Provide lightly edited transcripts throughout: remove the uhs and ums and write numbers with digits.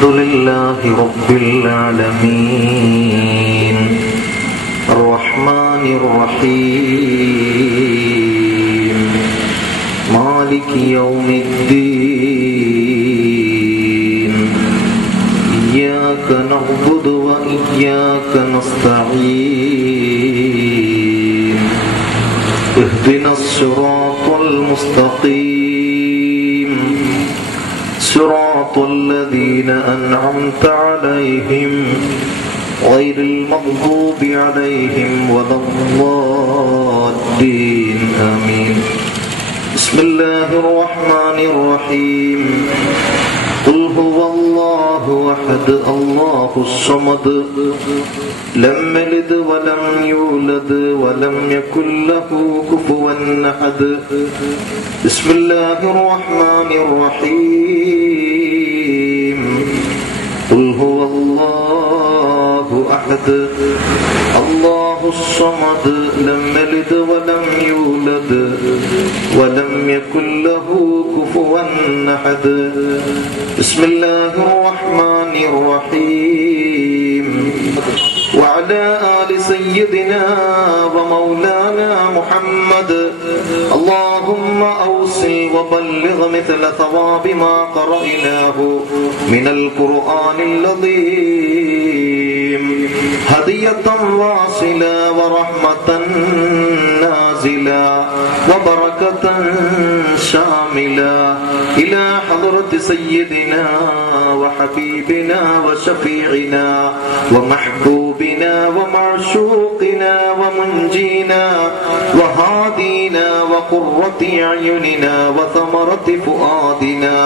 الحمد لله رب العالمين الرحمن الرحيم مالك يوم الدين إياك نعبد وإياك نستعين اهدنا الصراط المستقيم صراط الذين أنعمت عليهم غير المغضوب عليهم ولا الضالين آمين. بسم الله الرحمن الرحيم. قل هو الله أحد الله الصمد لم يلد ولم يولد ولم يكن له كفوا أحد. بسم الله الرحمن الرحيم. قل هو الله أحد الله الصمد لم يلد ولم يولد ولم يكن له كفوا أحد. بسم الله الرحمن الرحيم. وعلى آل سيدنا ومولانا محمد اللهم أوصل وبلغ مثل ثواب ما قرأناه من القرآن العظيم هدية واصلة ورحمة نازلة وبركة شاملة إلى حضرة سيدنا وحبيبنا وشفيعنا ومحبوبنا ومعشوقنا ومنجينا وهادينا وقرة أعيننا وثمرة فؤادنا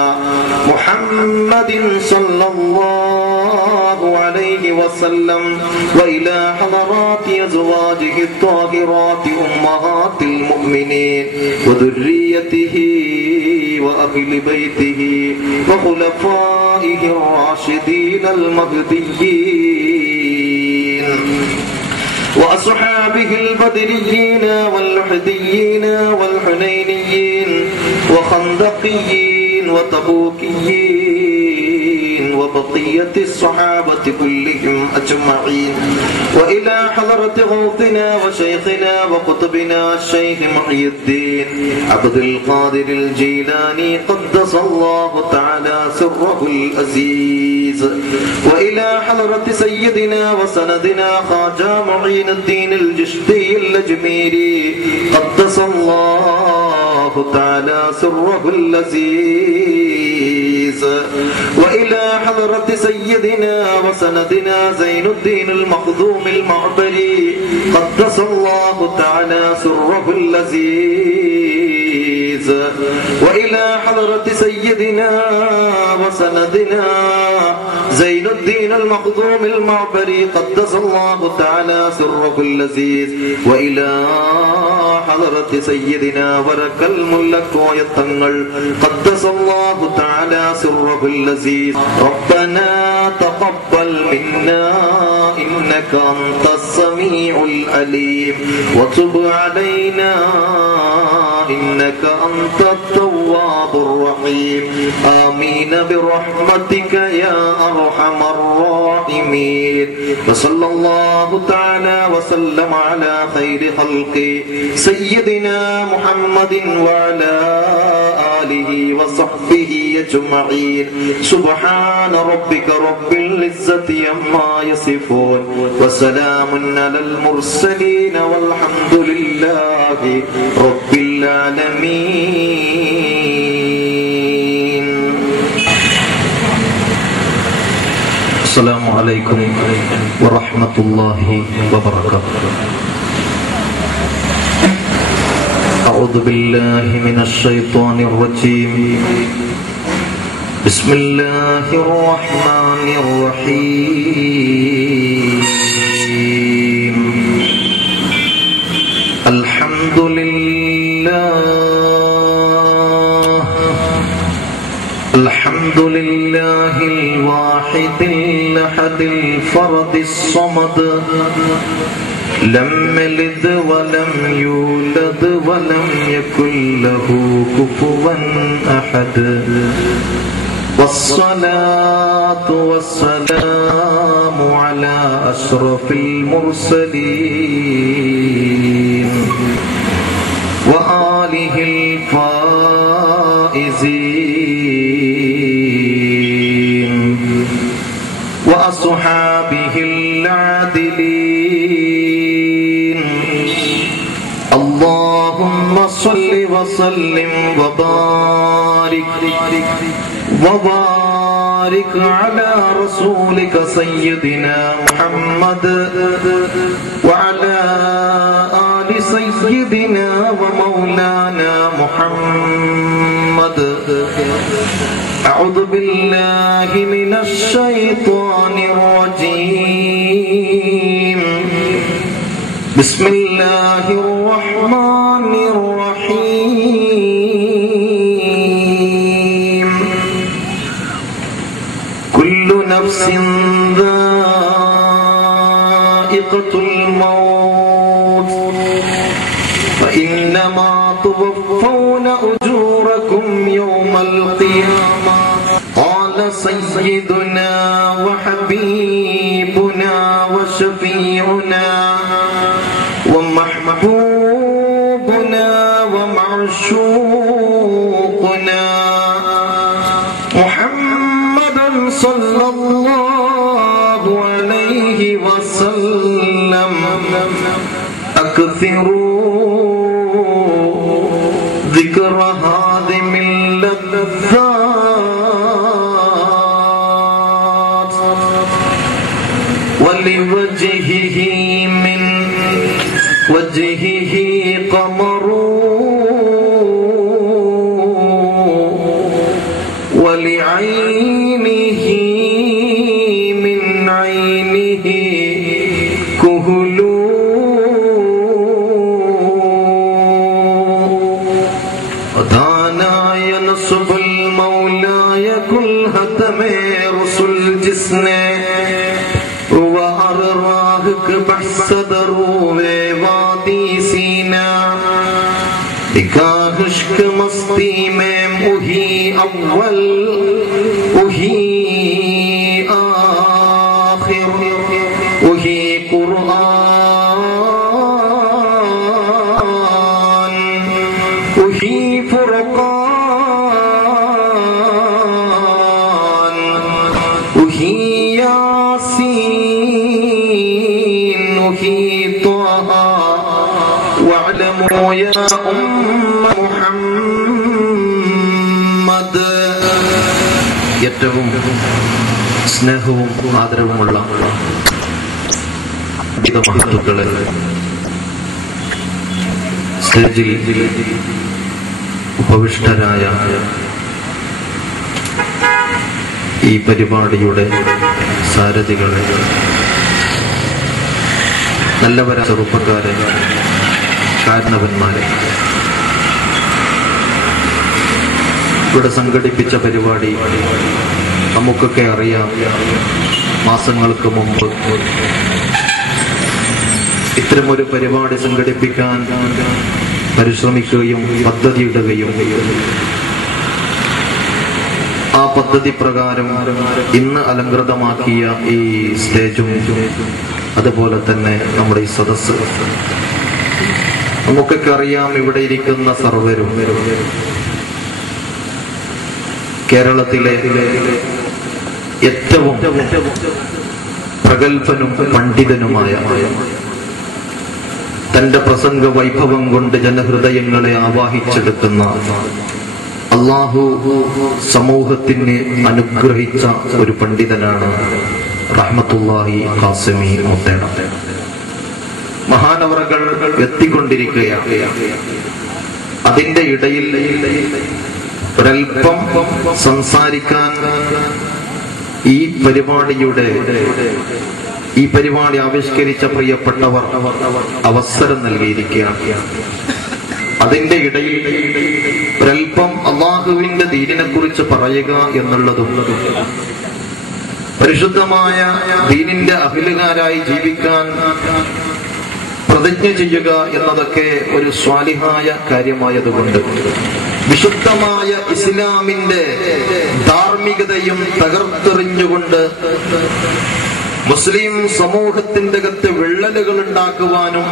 محمد صلى الله عليه وسلم وإلى حضرات أزواجه الطاهرات أمهات المؤمنين وذريته وأهل بيته وخلفائه الراشدين المهديين وأصحابه البدريين واللحديين والحنينيين وخندقيين وتبوكيين وبقية الصحابة كلهم أجمعين وإلى حضرة غوثنا وشيخنا وقطبنا الشيخ محي الدين عبد القادر الجيلاني قدس الله تعالى سره العزيز وإلى حضرة سيدنا وسندنا خواجة معين الدين الجشتي الأجميري قدس الله تعالى سره العزيز وإلى حضرة سيدنا وسندنا زين الدين المخذوم المعبري قدس الله تعالى سره العزيز وإلى حضرة سيدنا وسندنا زين الدين المخذوم المعبري قدس الله تعالى سره العزيز وإلى حضرة سيدنا ورك الملك ويطنل قدس الله تعالى سره العزيز ربنا تقبل منا إنك أنت السميع العليم وتب علينا إنك أنت التواب الرحيم آمين برحمتك يا أرحم الراحمين وصلى الله تعالى وسلم على خير خلقه سيدنا محمد وعلى آله وصحبه أجمعين سبحان ربك رب العزة عما يصفون وسلام على المرسلين والحمد لله رب العالمين. السلام عليكم ورحمة الله وبركاته. أعوذ بالله من الشيطان الرجيم. بسم الله الرحمن الرحيم. الحمد لله الواحد الأحد الفرد الصمد لم يلد ولم يولد ولم يكن له كفوا أحد. والصلاة والسلام على أشرف المرسلين وآله الفائزين وأصحابه العادلين. اللهم صل وسلم وبارك على رسولك سيدنا محمد وعلى آل سيدنا ومولانا محمد. أعوذ بالله من الشيطان الرجيم. بسم الله الرحمن الرحيم. كل نفس ذائقة الموت فإنما توفون أجوركم يوم القيامة. قال سيدنا وحبيبنا وشفيعنا ومحبوبنا ومعشوقنا محمد صلى الله عليه وسلم. أكثروا ذكر هادم اللذات ولوجهه من وجهه قمر ولعينه من عينه كهل. ودانا ينصب المولى كل هتم رسل جسنے وأرواحك بحصدروا وادي سینا. نکاح عشق مستی میں وہی اول وہی آخر وہی قرآن وہی فرقان وہی یاسین وہی طه. واعلموا يا محمد. ഏറ്റവും സ്നേഹവും ആദരവുമുള്ള മഹത്തുക്കളെ, സ്റ്റേജിൽ ഉപവിഷ്ടരായ ഈ പരിപാടിയുടെ സാരഥികളെ, നല്ലവരായ ചെറുപ്പക്കാരെ, കാരണവന്മാരെ, ഇവിടെ സംഘടിപ്പിച്ച പരിപാടി നമുക്കൊക്കെ അറിയാം. മാസങ്ങൾക്ക് മുമ്പ് ഇത്തരമൊരു പരിപാടി സംഘടിപ്പിക്കാൻ പരിശ്രമിക്കുകയും പദ്ധതിയിടുകയും ആ പദ്ധതി പ്രകാരം ഇന്ന് അലങ്കൃതമാക്കിയ ഈ സ്റ്റേജും അതുപോലെ തന്നെ നമ്മുടെ ഈ സദസ്സ്, നമുക്കൊക്കെ അറിയാം. ഇവിടെ ഇരിക്കുന്ന സർവരും കേരളത്തിലെ ഏറ്റവും പ്രഗത്ഭനും പണ്ഡിതനുമായ, തന്റെ പ്രസംഗ വൈഭവം കൊണ്ട് ജനഹൃദയങ്ങളെ ആവാഹിച്ചെടുക്കുന്ന, അള്ളാഹു സമൂഹത്തിന് അനുഗ്രഹിച്ച ഒരു പണ്ഡിതനാണ് റഹ്മത്തുള്ളാഹി ഖാസിമി മുത്തേട. മഹാനവറുകൾ എത്തിക്കൊണ്ടിരിക്കുകയാണ്. അതിന്റെ ഇടയിൽ ഒരൽപ്പം സംസാരിക്കാൻ ഈ പരിപാടി ആവിഷ്കരിച്ച പ്രിയപ്പെട്ടവർ അവസരം നൽകിയിരിക്കുകയാണ്. അതിന്റെ ഇടയിൽ ഒരൽപ്പം അള്ളാഹുവിന്റെ ദീനിനെ കുറിച്ച് പറയുക എന്നുള്ളതും പരിശുദ്ധമായ ദീനിന്റെ അഹിലുകാരായി ജീവിക്കാൻ പ്രതിജ്ഞ ചെയ്യുക എന്നതൊക്കെ ഒരു സ്വാലിഹായ കാര്യമായതുകൊണ്ട് വിശുദ്ധമായ ഇസ്ലാമിന്റെ ധാർമ്മിക ധാർമ്മികതയും തകർത്തെറിഞ്ഞുകൊണ്ട് മുസ്ലിം സമൂഹത്തിന്റെ അകത്ത് വിള്ളലുകൾ ഉണ്ടാക്കുവാനും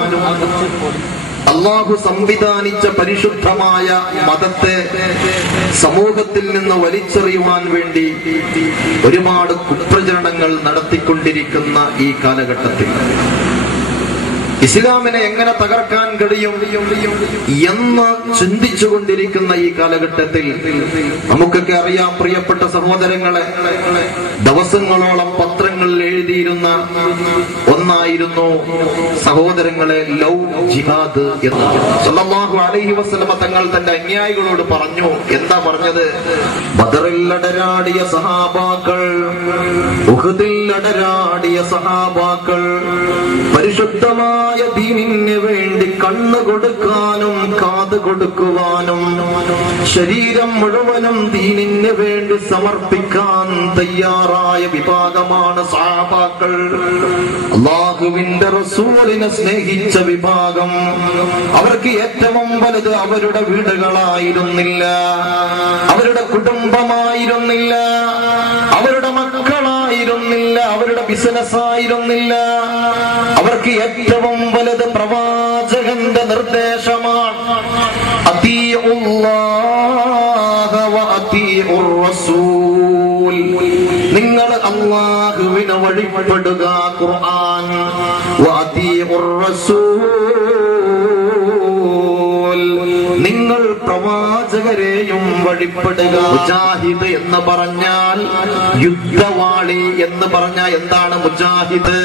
അള്ളാഹു സംവിധാനിച്ച പരിശുദ്ധമായ മതത്തെ സമൂഹത്തിൽ നിന്ന് വലിച്ചെറിയുവാൻ വേണ്ടി ഒരുപാട് കുപ്രചരണങ്ങൾ നടത്തിക്കൊണ്ടിരിക്കുന്ന ഈ കാലഘട്ടത്തിൽ ഇസ്ലാമിനെ എങ്ങനെ തകർക്കാൻ കഴിയും എന്ന് ചിന്തിച്ചുകൊണ്ടിരിക്കുന്ന ഈ കാലഘട്ടത്തിൽ നമുക്കൊക്കെ അറിയാം, പ്രിയപ്പെട്ട സഹോദരങ്ങളെ, ദിവസങ്ങളോളം പത്രങ്ങളിൽ എഴുതിയിരുന്ന ഒന്നായിരുന്നു സഹോദരങ്ങളെ ലവ് ജിഹാദ് എന്ന്. സല്ലല്ലാഹു അലൈഹി വസല്ലമ തങ്ങൾ തന്റെ അനുയായികളോട് പറഞ്ഞു. എന്താ പറഞ്ഞത്? ബദറിൽ അടരാടിയ സഹാബാക്കൾ, ഉഹദിൽ അടരാടിയ സഹാബാക്കൾ പരിശുദ്ധമായ ദീനിന് വേണ്ടി കണ്ണ് കൊടുക്കാനും കാത് കൊടുക്കുവാനും ശരീരം മുഴുവനും ദീനിന് വേണ്ടി സമർപ്പിക്കാൻ തയ്യാറായ വിഭാഗമാണ് സഹാബാക്കൾ. അല്ലാഹുവിന്റെ റസൂലിനെ സ്നേഹിച്ച വിഭാഗം. അവർക്ക് ഏറ്റവും വലുത് അവരുടെ വീടുകളായിരുന്നില്ല, അവരുടെ കുടുംബമായിരുന്നില്ല, അവരുടെ മക്കളായിരുന്നില്ല, അവരുടെ ബിസിനസ് ആയിരുന്നില്ല. അവർക്ക് ഏറ്റവും വലുത് പ്രവാചകന്റെ നിർദ്ദേശമാണ്. അത്തീഉല്ലാഹ വ അത്തീഉർ റസൂൽ. നിങ്ങൾ അല്ലാഹുവിനെ വഴിപ്പെടുക, ഖുർആൻ, വ അത്തീഉർ റസൂൽ. നിങ്ങൾ പ്രവാചകരെയും വഴിപ്പെടുക. മുജാഹിദ് എന്ന് പറഞ്ഞാൽ യുദ്ധവാളി എന്ന് പറഞ്ഞാൽ എന്താണ് മുജാഹിദ്?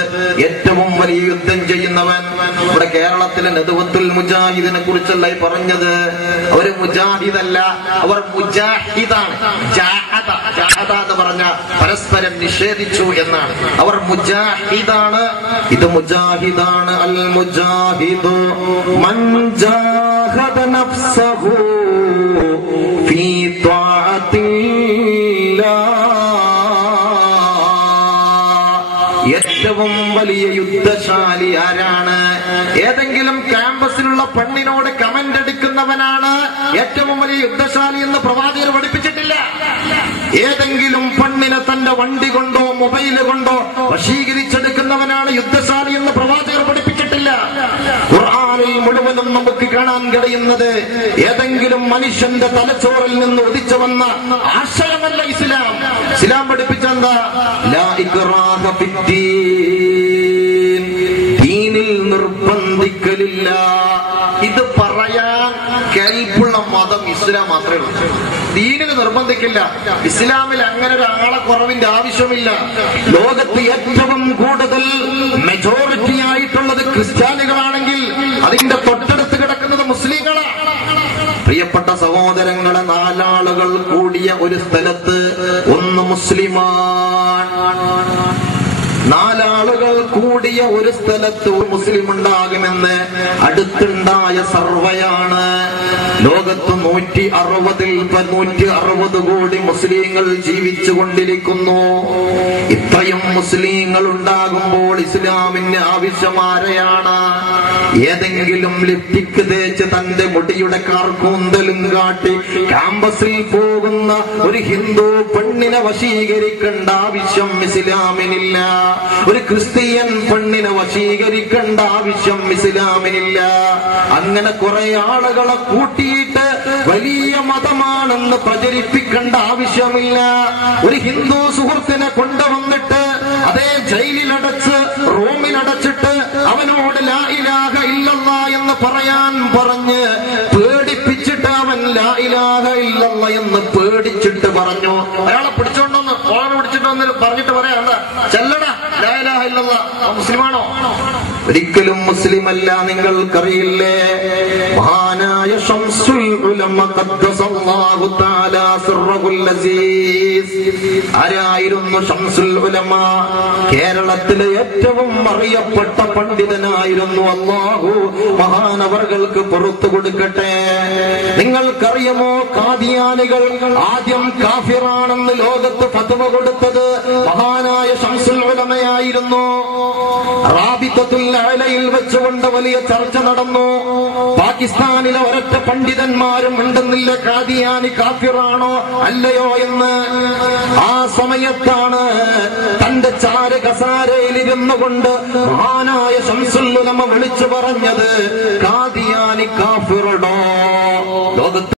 ഏറ്റവും വലിയ യുദ്ധം ചെയ്യുന്നവൻ. ഇവിടെ കേരളത്തിലെ നദവത്തുൽ മുജാഹിദിനെ കുറിച്ചല്ല പറഞ്ഞത്. അവര് മുജാഹിദല്ല, അവർ മുജാഹിദാണ്. ജാഹദ എന്ന് പറഞ്ഞ പരസ്പരം നിഷേധിച്ചു എന്നാണ്. അവർ മുജാഹിദാണ്. ഇത് മുജാഹിദാണ്. അൽ മുജാഹിദു മൻ ജാഹദ നഫ്സഹു ഫീ ത്വാഅത്തില്ലാഹ്. ഏറ്റവും വലിയ യുദ്ധശാലി ആരാണ്? ഏതെങ്കിലും ക്യാമ്പസിലുള്ള പെണ്ണിനോട് കമന്റ് എടുക്കുന്നവനാണ് ഏറ്റവും വലിയ യുദ്ധശാലി എന്ന് പ്രവാചകർ പഠിപ്പിച്ചിട്ടില്ല. ഏതെങ്കിലും പെണ്ണിനെ തന്റെ വണ്ടി കൊണ്ടോ മൊബൈല് കൊണ്ടോ വശീകരിച്ചെടുക്കുന്നവനാണ് യുദ്ധശാലി എന്ന് പ്രവാചകർ പഠിപ്പിച്ചിട്ടില്ല. ഖുർആനിൽ മുഴുവനും നമുക്ക് കാണാൻ കഴിയുന്നത് ഏതെങ്കിലും മനുഷ്യന്റെ തലച്ചോറിൽ നിന്ന് ഉദിച്ചു വന്ന ആശയമല്ല ഇസ്ലാം. ഇസ്ലാം പഠിപ്പിച്ചെന്താ? ലാ ഇക്റാഹ ഫിദ്ദീൻ. ദീനിൽ നിർബന്ധിക്കലില്ല. ഇത് പറയാൻ കേൾപ്പുള്ള മതം ഇസ്ലാം മാത്രമേ ഉള്ളൂ. ദീനിന് നിർബന്ധിക്കില്ല. ഇസ്ലാമിൽ അങ്ങനെ ഒരു ആളെക്കുറവിന്റെ ആവശ്യമില്ല. ലോകത്ത് ഏറ്റവും കൂടുതൽ മെജോറിറ്റി ആയിട്ടുള്ളത് ക്രിസ്ത്യാനികളാണെങ്കിൽ അതിന്റെ തൊട്ടടുത്ത് കിടക്കുന്നത് മുസ്ലിങ്ങളാണ്. പ്രിയപ്പെട്ട സഹോദരങ്ങളെ, നാലാളുകൾ കൂടിയ ഒരു സ്ഥലത്ത് ഒന്ന് മുസ്ലിമാണ്. നാലാളുകൾ കൂടിയ ഒരു സ്ഥലത്ത് ഒരു മുസ്ലിം ഉണ്ടാകുമെന്ന് അടുത്തുണ്ടായ സർവയാണ്. ലോകത്ത് 160 കോടി മുസ്ലിങ്ങൾ ജീവിച്ചു കൊണ്ടിരിക്കുന്നു. ഇത്രയും മുസ്ലിങ്ങൾ ഉണ്ടാകുമ്പോൾ ഇസ്ലാമിന് ആവശ്യമാരെയാണ്? ഏതെങ്കിലും ലിപ്റ്റിക് തേച്ച് തന്റെ മുടിയുടെ കാർക്കൂന്തലും കാട്ടി ക്യാമ്പസിൽ പോകുന്ന ഒരു ഹിന്ദു പെണ്ണിനെ വശീകരിക്കേണ്ട ആവശ്യം ഇസ്ലാമിനില്ല. ഒരു ക്രിസ്ത്യൻ പെണ്ണിനെ വശീകരിക്കേണ്ട ആവശ്യം ഇസ്ലാമിനില്ല. അങ്ങനെ കുറെ ആളുകളെ കൂട്ടിയിട്ട് വലിയ മതമാണെന്ന് പ്രചരിപ്പിക്കേണ്ട ആവശ്യമില്ല. ഒരു ഹിന്ദു സുഹൃത്തിനെ കൊണ്ടുവന്നിട്ട് അതേ ജയിലിലടച്ച് റൂമിലടച്ചിട്ട് അവനോട് ലാ ഇലാഹ ഇല്ലല്ലാഹ് എന്ന് പറയാൻ പറഞ്ഞ് പേടിപ്പിച്ചിട്ട് അവൻ ലാ ഇലാഹ ഇല്ലല്ലാഹ് എന്ന് പേടിച്ചിട്ട് പറഞ്ഞു. അയാളെ പിടിച്ചോണ്ടോന്ന് ഓളെ പിടിച്ചിട്ടൊന്ന് പറഞ്ഞിട്ട് പറയാ, ചെല്ലടാ ലാ ഇലാഹ ഇല്ലല്ലാഹ്. മുസ്ലിമാണോ? ഒരിക്കലും മുസ്ലിമല്ല. നിങ്ങൾക്കറിയില്ലേ, മഹാനായ ശംസുൽ ഉലമ ഖദ്ദസല്ലാഹു തആല സിർറുൽ അസീസ്. ആരായിരുന്നു ശംസുൽ ഉലമ? കേരളത്തിലെ ഏറ്റവും അറിയപ്പെട്ട പണ്ഡിതനായിരുന്നു. അല്ലാഹു മഹാനവർകൾക്ക് പുറത്തു കൊടുക്കട്ടെ. നിങ്ങൾക്കറിയുമോ, ഖാദിയാനികൾ ആദ്യം കാഫിറാണെന്ന് ലോകത്ത് ഫത്വ കൊടുത്തത് മഹാനായ ശംസുൽ ഉലമയായിരുന്നു. റാബിത്തത്തുൽ അലയിൽ വെച്ചുകൊണ്ട് വലിയ ചർച്ച നടന്നു. പാകിസ്ഥാനിലെ ഒരൊറ്റ പണ്ഡിതന്മാരും ഉണ്ടെന്നില്ല ഖാദിയാനി കാഫിറാണോ അല്ലയോ എന്ന്. ആ സമയത്താണ് തന്റെ ചാരകസാരയിലിരുന്നു കൊണ്ട് മഹാനായ ശംസുൽ ഉലമ വിളിച്ചു പറഞ്ഞത്, ഖാദി